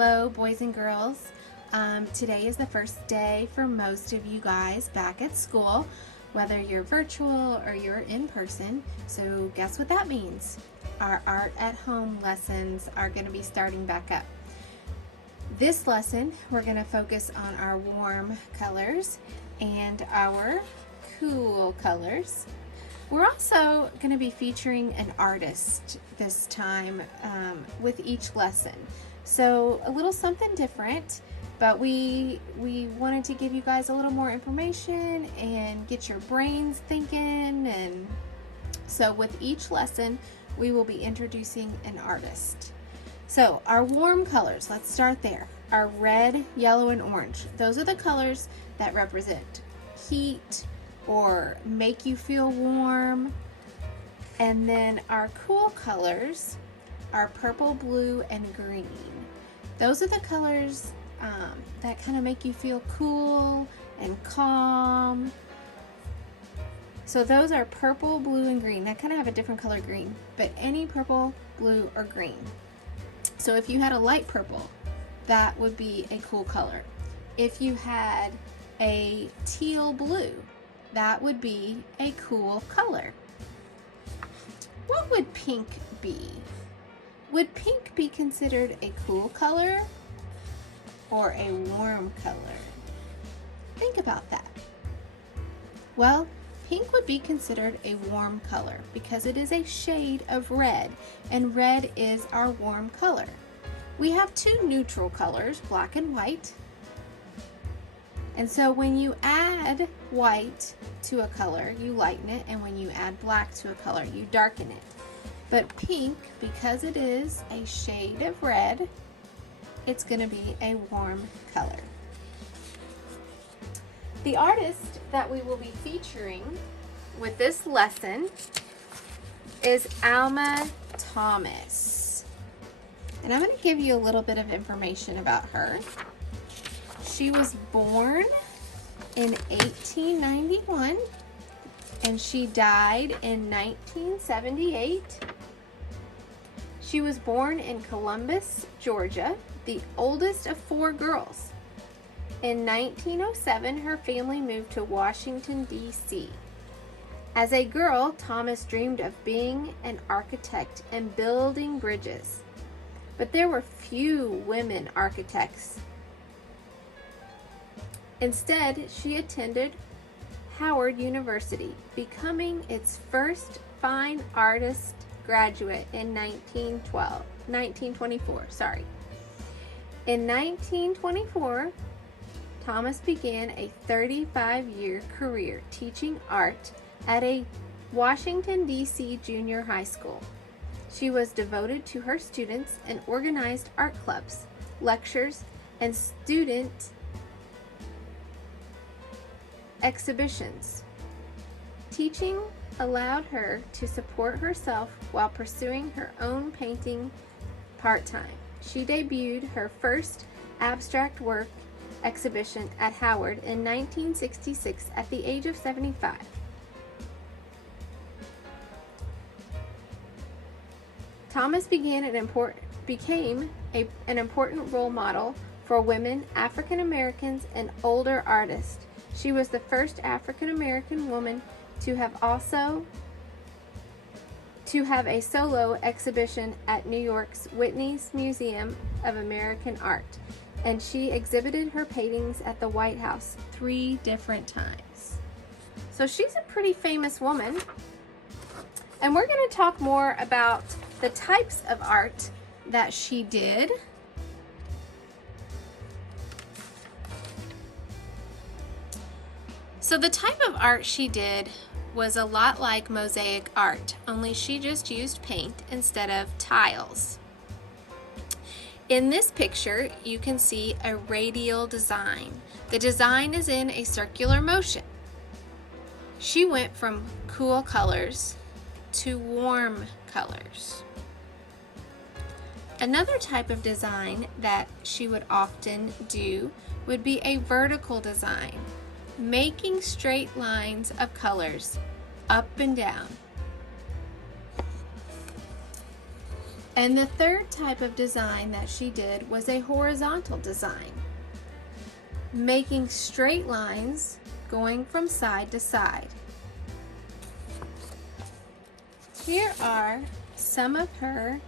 Hello, boys and girls. Today is the first day for most of you guys back at school, whether you're virtual or you're in person. So guess what that means? Our art at home lessons are going to be starting back up. This lesson, we're going to focus on our warm colors and our cool colors. We're also going to be featuring an artist this time with each lesson. So a little something different, but we wanted to give you guys a little more information and get your brains thinking. And so with each lesson, we will be introducing an artist. So our warm colors, let's start there. Our red, yellow, and orange. Those are the colors that represent heat or make you feel warm. And then our cool colors are purple, blue, and green. Those are the colors that kind of make you feel cool and calm. So those are purple, blue, and green. I kind of have a different color green, but any purple, blue, or green. So if you had a light purple, that would be a cool color. If you had a teal blue, that would be a cool color. What would pink be? Would pink be considered a cool color or a warm color? Think about that. Well, pink would be considered a warm color because it is a shade of red, and red is our warm color. We have two neutral colors, black and white. And so when you add white to a color, you lighten it, and when you add black to a color, you darken it. But pink, because it is a shade of red, it's going to be a warm color. The artist that we will be featuring with this lesson is Alma Thomas. And I'm going to give you a little bit of information about her. She was born in 1891 and she died in 1978. She was born in Columbus, Georgia, the oldest of 4 girls. In 1907, her family moved to Washington, D.C. As a girl, Thomas dreamed of being an architect and building bridges. But there were few women architects. Instead, she attended Howard University, becoming its first fine artist graduate in 1924. In 1924, Thomas began a 35-year career teaching art at a Washington, D.C. junior high school. She was devoted to her students and organized art clubs, lectures, and student exhibitions. Teaching allowed her to support herself while pursuing her own painting part-time. She debuted her first abstract work exhibition at Howard in 1966 at the age of 75. Thomas became an important role model for women, African Americans, and older artists. She was the first African American woman to have a solo exhibition at New York's Whitney's Museum of American Art, and she exhibited her paintings at the White House 3 different times. So she's a pretty famous woman, and we're going to talk more about the types of art that she did. So the type of art she did was a lot like mosaic art, only she just used paint instead of tiles. In this picture, you can see a radial design. The design is in a circular motion. She went from cool colors to warm colors. Another type of design that she would often do would be a vertical design, making straight lines of colors up and down. And the third type of design that she did was a horizontal design, making straight lines going from side to side. Here are some of her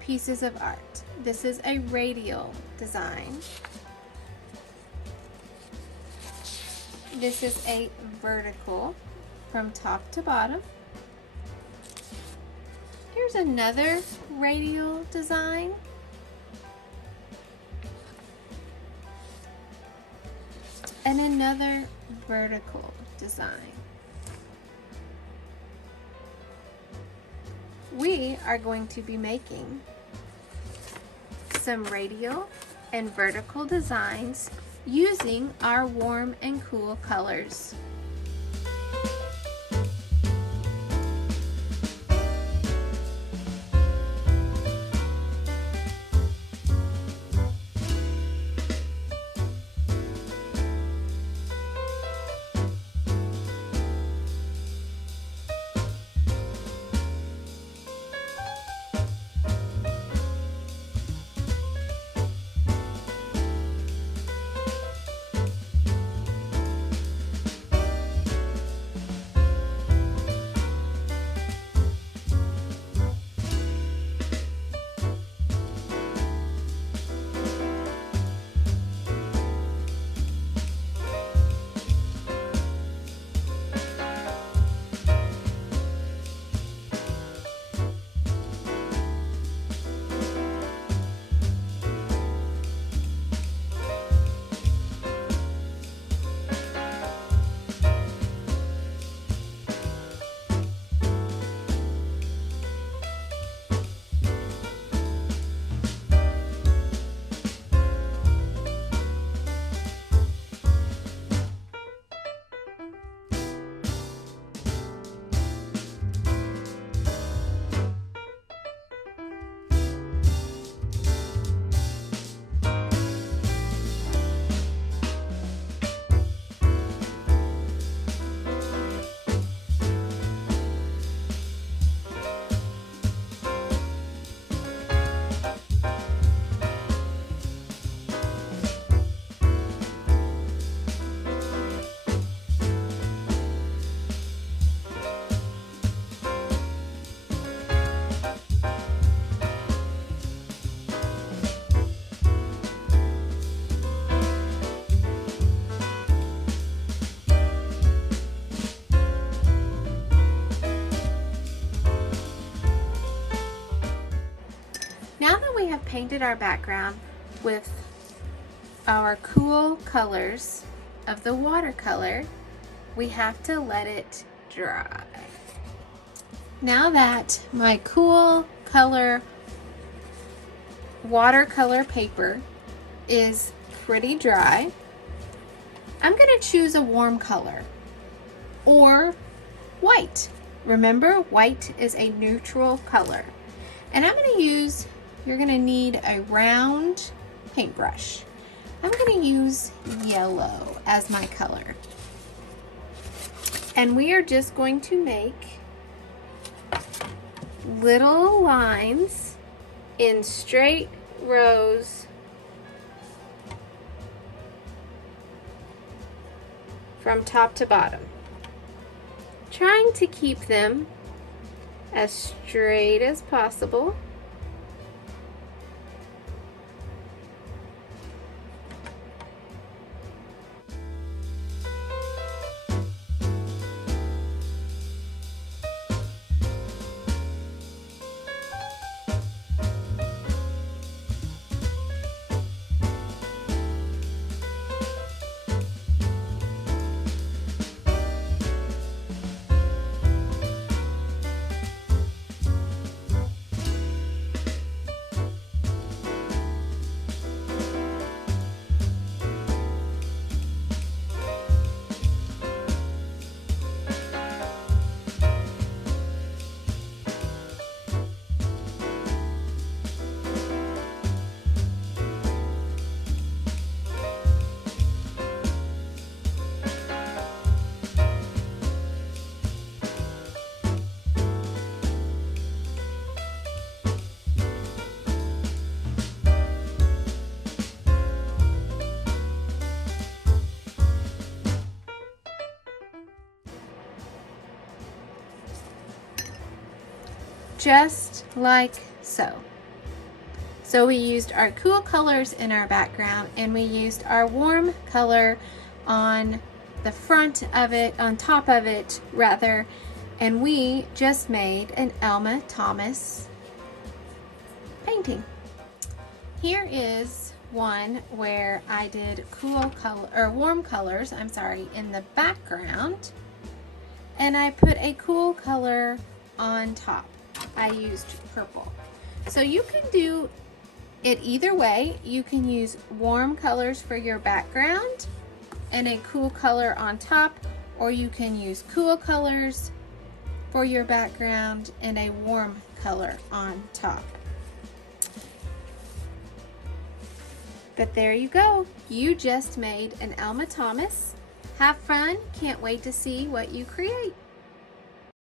pieces of art. This is a radial design. This is a vertical from top to bottom. Here's another radial design. And another vertical design. We are going to be making some radial and vertical designs using our warm and cool colors. Now that we have painted our background with our cool colors of the watercolor, we have to let it dry. Now that my cool color watercolor paper is pretty dry, I'm going to choose a warm color or white. Remember, white is a neutral color. And I'm going to use, you're going to need a round paintbrush. I'm going to use yellow as my color. And we are just going to make little lines in straight rows from top to bottom, trying to keep them as straight as possible. just like so. So we used our cool colors in our background, and we used our warm color on the front of it, on top of it rather, and we just made an Alma Thomas painting. Here is one where I did cool color or warm colors, I'm sorry, in the background, and I put a cool color on top. I used purple. So you can do it either way. You can use warm colors for your background and a cool color on top, or you can use cool colors for your background and a warm color on top. But there you go. You just made an Alma Thomas. Have fun. Can't wait to see what you create.